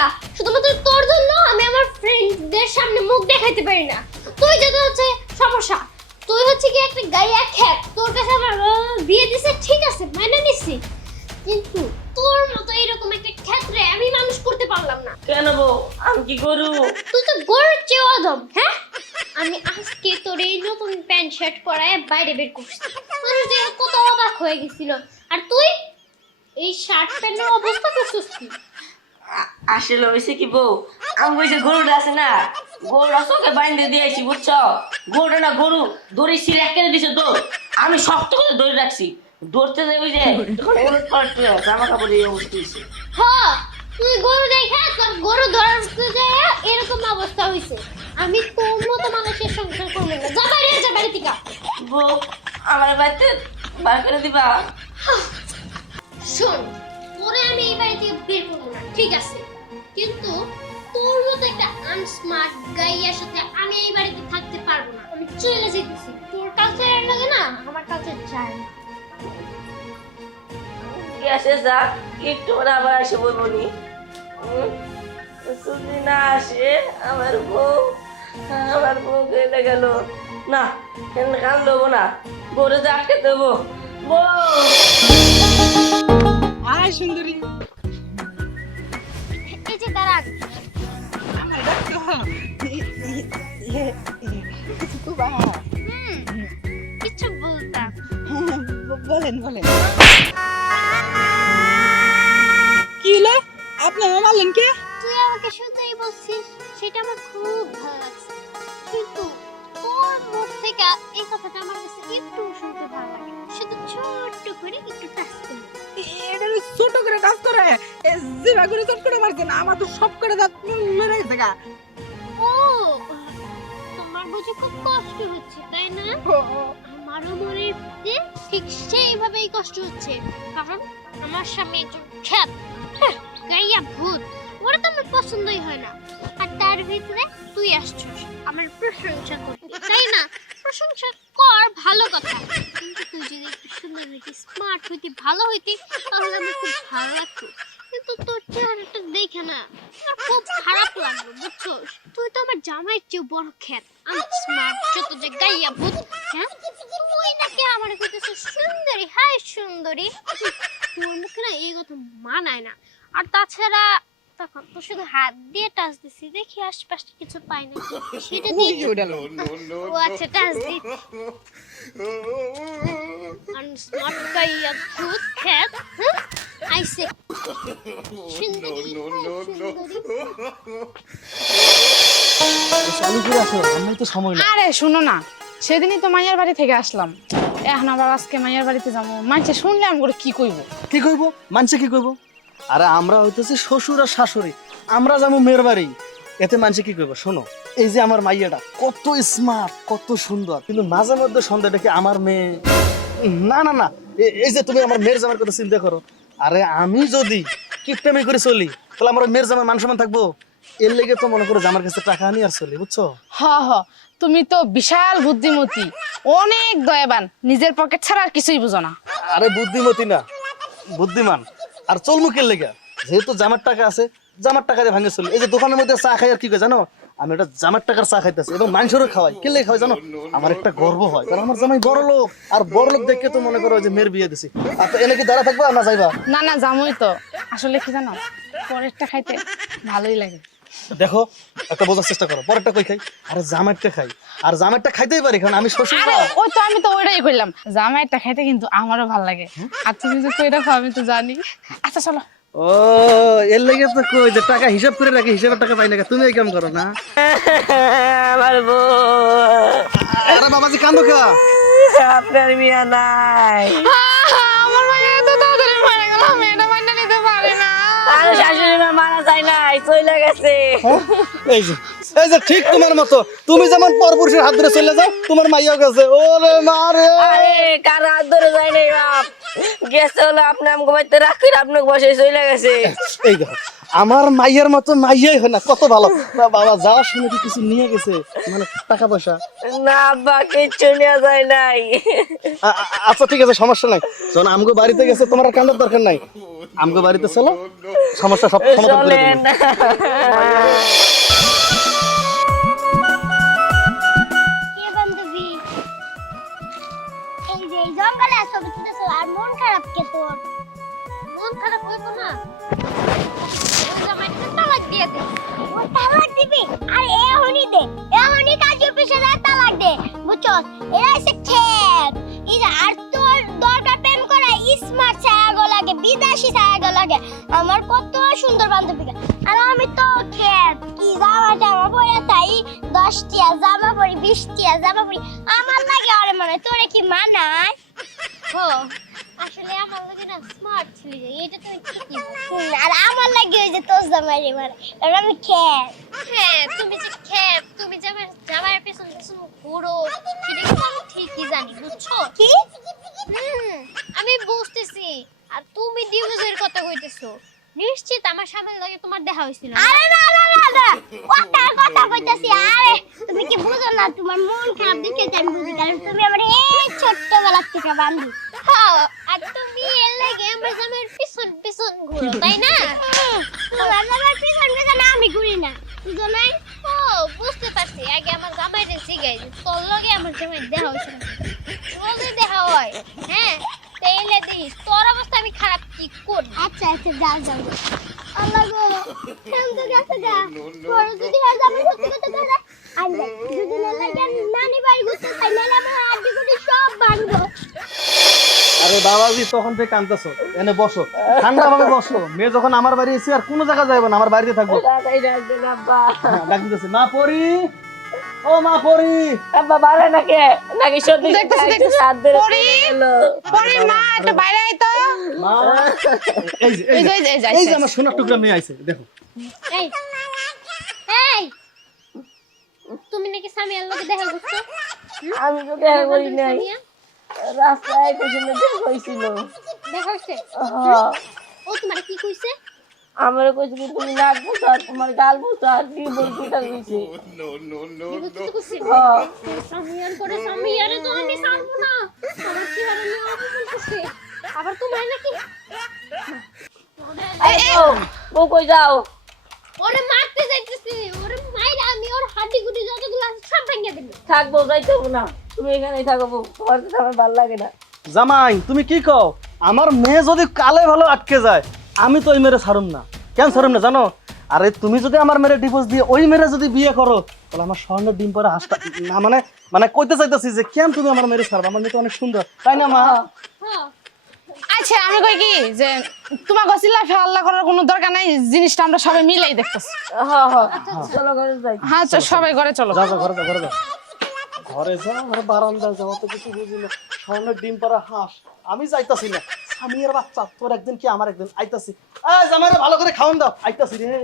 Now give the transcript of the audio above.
লিগা শুধুমাত্র তোর জন্য আমি আমার ফ্রেন্ডদের সামনে মুখ দেখাইতে পারি না। তুই যদি হচ্ছে সমস্যা, তুই হচ্ছে কি একটা গাইয়া খ্যাত, তোর কাছে আমার বিয়ে দিছে ঠিক আছে মেনে নিছি, কিন্তু তোর মতো এরকম একটা ক্ষেত্রে আমি মানুষ করতে পারলাম না। কেন বউ, আমি কি গরু? তুই তো গরুর চেয়ে অদম। হ্যাঁ, আমি আজকে তোর এই নতুন প্যান্ট শার্ট পরায় বাইরে বের করছি, মানুষ দেখে কত অবাক হয়ে গেছিল, আর তুই এই শার্ট প্যান্টের অবস্থা করছিস কি? আসলে হয়েছে কি বউ, আমি বলছি গরুটা আছে না, গরুটা চোখে বাইন্ধে দিয়েছি বুঝছো। গরুটা না গরু দড়ি সিরে কেটে দিছে দৌড়, আমি শক্ত করে দড়ি রাখছি, দৌড়তে যাই ওই যে তখন উলট পালট করে জামা কাপড় এই অবস্থা হয়েছে। হ্যাঁ, তুই গরু দেখে তোর গরু ধরতে যায় এরকম অবস্থা হয়েছে। আমি তোর মতো মানুষের সংসার করবো না, যা বাইরে যা, বাড়ি থেকে। বউ, আমার বাড়িতে বার করে দিবা? শোন, তোরে আমি এই বাড়ি থেকে বের করবো না ঠিক আছে, কিন্তু তোর মতো একটা আনস্মার্ট গাইয়ার সাথে আমি এই বাড়িতে থাকতে পারবো না, আমি চলে যেতেছি। তোর কালচার লাগে না, আমার কালচার যায় না। গ্যাসে যাক, একটু পরে আবার আসে বলবো নি। যদি না আসে আমার বউ গেলে গেল না, কান দেবো না, বউরে যে আটকে দেবো। বউ, আয় সুন্দরী। এই যে দাঁড়ান, কিছু বলতাম। বলেন বলেন, কি হলো? আপনি আমার মারলেন কে? তুই আমাকে শুনতেই বলছিস, সেটা আমার খুব ভালো লাগছে, কিন্তু তোর মুখ থেকে এই কথাটা আমার কাছে একটু শুনতে ভালো লাগে, শুধু ছোট্ট করে একটু টাচ করে। এটা ছোট করে কাজ করে, জিরা করে চট করে মারছেন, আমার তো সব করে দাঁত লড়ে গেছে গা। ও, তোমার বুঝি খুব কষ্ট হচ্ছে তাই না? আমারও মনের ভিতরে ঠিক সেইভাবেই কষ্ট হচ্ছে, কারণ আমার সামনে একজন খ্যাত গাইয়া ভূত, ওরা তো আমার পছন্দই হয় না, আর তার ভিতরে তুই আসছিস আমার প্রশংসা করতে, তাই না? প্রশংসা কর, ভালো কথা, কিন্তু তুই যদি একটু সুন্দর হইতি, স্মার্ট হইতি, ভালো হইতি, তাহলে আমার খুব ভালো লাগতো, কিন্তু তোর চেহারাটা দেখে না আমার খুব খারাপ লাগলো বুঝছস। তুই তো আমার জামাইয়ের চেয়ে বড় খ্যাত, আমি স্মার্ট, যত যে গাইয়া ভূত। হ্যাঁ, তুই নাকি আমার কইতেছিস সুন্দরী, হাই সুন্দরী, তোর মুখে না এই কথা মানায় না, আর তাছাড়া তখন তো শুধু হাত দিয়ে টাচ দিছি, দেখি আশপাশে কিছু পাই না, সেটা দিয়ে ও আচ্ছা টাচ দি। স্মার্ট গাইয়া ভূত খ্যাত, হ্যাঁ আইসে সুন্দরী, চালু করে আসো, আমি তো সময় না। আরে শুনো না, সেদিনই তো মাইয়ার বাড়ি থেকে আসলাম, এখন আবার আজকে মাইয়ার বাড়িতে যাবো, মাইছে শুনলে আমি করে কি কইব? কি কইব? মানুষে কি কইব? আরে আমরা হইতেছি শ্বশুর আর শাশুড়ি, আমরা যাবো মেয়ের বাড়ি, এতে মানুষে কি কইব? শোনো, এই যে আমার মাইয়াটা কত স্মার্ট, কত সুন্দর, কিন্তু মাঝে মধ্যে সন্দেহ দেখি আমার মেয়ে। না না না, এই যে তুমি আমার মেয়ের জামার কথা চিন্তা করো, আরে আমি যদি কিপটামি করে চলি তাহলে আমার মেয়ের জামার মান সম্মান থাকবো? এর লেগে তো মনে করো যে আমার কাছে টাকা আনি আর চলি, বুঝছো? হ হ, তুমি তো বিশাল বুদ্ধিমতী, অনেক দয়াবান, নিজের পকেট ছাড়া আর কিছুই বুঝো না। আরে বুদ্ধিমতী না, বুদ্ধিমান। আর চলমুখের লেগে, যেহেতু জামার টাকা আছে, জামার টাকা দিয়ে ভাঙে চলি। এই যে দোকানের মধ্যে চা খাই আর কি কয় জানো, আমি এটা জামার টাকার চা খাইতেছি এবং মানুষেরও খাওয়াই। কে লেগে খাওয়াই জানো? আমার একটা গর্ব হয়, কারণ আমার জামাই বড় লোক, আর বড় লোক দেখে তো মনে করো যে মেয়ের বিয়ে দিছি। আর তো এনে কি দাঁড়া থাকবা না যাইবা? না না, জামুই তো, আসলে কি জানো, পরেরটা খাইতে ভালোই লাগে। দেখো, একটা বোঝার চেষ্টা করো, পরেরটা কই খাই? আরে জামাইরটা খাই, আর জামাইরটা খাইতেই পারি কারণ আমি শ্বশুর আরে না। আমি তো ওইটাই কইলাম, জামাইটা খাইতে কিন্তু আমারও ভালো লাগে, আর তুমি যে কই রাখো আমি তো জানি। আচ্ছা চলো। ও, এর লেগে তো কই যে টাকা হিসাব করে রাখি, হিসাবের টাকা পাই না, তুমি এই কাম করো না। আমার বউ, আরে বাবাজি কান্দো কা? আপনার মিয়া নাই। আমার মাইয়া তো তাড়াতাড়ি মারা গেল, মেয়েটা মাইনা নিতে পারে না। আর শাশুড়ি মা মারা যায় নাই, চলে গেছে। এই যে, এই যে ঠিক তোমার মতো, তুমি যেমন পরপুরুষের হাত ধরে চলে যাও, তোমার মাইয়াও গেছে। ওরে মা রে! আরে কার হাত ধরে যায় নাই বাপ, গেছে হলো আপনি আমাকে বাড়িতে রাখি, আপনাকে বসে চলে গেছে। এই দেখো, আমার মাইয়ার মতো মাইয়াই হয় না, কত ভালো। বাবা যাওয়ার সময় কি কিছু নিয়ে গেছে, মানে টাকা পয়সা? না আব্বা, কিচ্ছু নেওয়া যায় নাই। আচ্ছা ঠিক আছে, সমস্যা নাই। যখন আমগো বাড়িতে গেছে তোমার আর কান্দার দরকার নাই, আমগো বাড়িতে চলো, সমস্যা সব সমাধান করে চলেন দেবো। কে বান্ধবী এই যে এই জঙ্গলে ছবি তুলতেছো আর মন খারাপ কে তোর মন খারাপ হইব না ওই জামাইটা তালাক দিয়ে দে ও তালাক দিবি আরে এখনই কাজ অফিসে যা তালাক দে বুঝছস এরা এসে খেত এই যে আর তোর দরকার প্রেম করা স্মার্ট ছায়াগো লাগে বিদেশি ছায়াগো লাগে আমার কত সুন্দর বান্ধবী আর আমি তো খেত কি জামা পরে তাই 10 টিয়া জামা পরি 20 টিয়া জামা পরি আমার লাগে আরে মানে তোরে কি মানায় ও আসলে আমার লাগে না স্মার্ট ছিল এটা তুমি ঠিকই আর আমার লাগে ওই যে তোর জামাই রে মানে আর আমি খেত হ্যাঁ তুমি যে খেত তুমি জামাইয়ের পেছন পেছন ঘুরো সেটা কিন্তু আমি ঠিকই জানি বুঝছো কি আমি বুঝতেছি আর তুমি ডিভোর্সের কথা কইতেছো নিশ্চিত আমার সামনে লাগে তোমার দেখা হইছিল আরে না কথা কইতাছি আরে তুমি কি বুঝো না তোমার মন খারাপ দেখে আমি বুঝি কারণ তুমি আমার এই ছোটবেলা থেকে বান্ধবী হ্যাঁ আর তুমি এর লাগে আমার জামাইয়ের পিছন ঘুরো তাই না তোমার জামাইয়ের পিছন আমি ঘুরি না বুঝো নাই ও বুঝতে পারছি আগে আমার জামাইরে শিখাই তোর লগে আমার জামাই দেখা হইছিল রোজে দেখা হয় হ্যাঁ তেলে দিস তোর অবস্থা আমি খারাপ কি করি আচ্ছা যাও আল্লাহ গো শান্ত গেছে যা তোর যদি আর যাবে সত্যি কথা করে আর যদি না লাগে নানি বাড়ি ঘুরতে চাই না আমার আড্ডি গুটি সব ভাঙবো আরে বাবাজি তখন থেকে কাঁদতেছো এনে বসো ঠান্ডা ভাবে বসো মেয়ে যখন আমার বাড়ি এসে আর কোনো জায়গা যাইবো না আমার বাড়িতে থাকবো তাই রাখবেন আব্বা ডাক দিতেছে মা পরি ও মা পরি আব্বা ভালো নাকি সত্যি দেখতেছি। হাত ধরে পরি, পরি মা একটু বাইরে আয় তো মা এই যে এই যে এই যে আমার সোনার টুকরা মেয়ে আইছে দেখো এই তুমি নাকি সামিয়ার লগে দেখা করছো আমি তো দেখা করি নাই রাস্তায় পেছনে দেখা হয়েছিল দেখা হইছে ও তোমার কি কইছে আমার কইছে কি তুমি নাক বসো আর তোমার গাল বসো আর কি বলতে কইছে সামিয়ার করে সামিয়ারে তো আমি ছাড়বো না আমার কি হারে নিয়ে অপমান করছে আবার তোমার নাকি বউ কই যাও ওরে মারতে যাইতেছি ওরে মাইরা আমি ওর হাড্ডি গুটি যতগুলো আছে সব ভেঙে দেব থাকবো যাইতে হবে না তুমি এখানেই থাকো বউ তোমার কথা আমার ভালো লাগে না জামাই তুমি কি কও আমার মেয়ে যদি কালে ভালো আটকে যায় আমি তো ওই মেরে ছাড়ুম না কেন ছাড়ুম না জানো আরে তুমি যদি আমার মেরে ডিভোর্স দিয়ে ওই মেরে যদি বিয়ে করো তাহলে আমার স্বর্ণের ডিম পরে হাসটা না মানে কইতে চাইতেছি যে কেন তুমি আমার মেরে ছাড়বা আমার মেয়ে তো অনেক সুন্দর তাই না মা হ্যাঁ আচ্ছা আমি কই কি যে তোমার গসিলা ফেলা করার কোনো দরকার নাই জিনিসটা আমরা সবাই মিলাই দেখতেছি চলো ঘরে যাই হ্যাঁ সবাই ঘরে চলো যাও ঘরে যাও ঘরে যাও আমার বারান্দায় যাও অত কিছু বুঝি না স্বর্ণের ডিম পরে হাঁস আমি যাইতাছি না স্বামীর বাচ্চা তোর একদিন কি আমার একদিন আইতাছি জামাইরে ভালো করে খাওয়ান দাও আইতাছি রে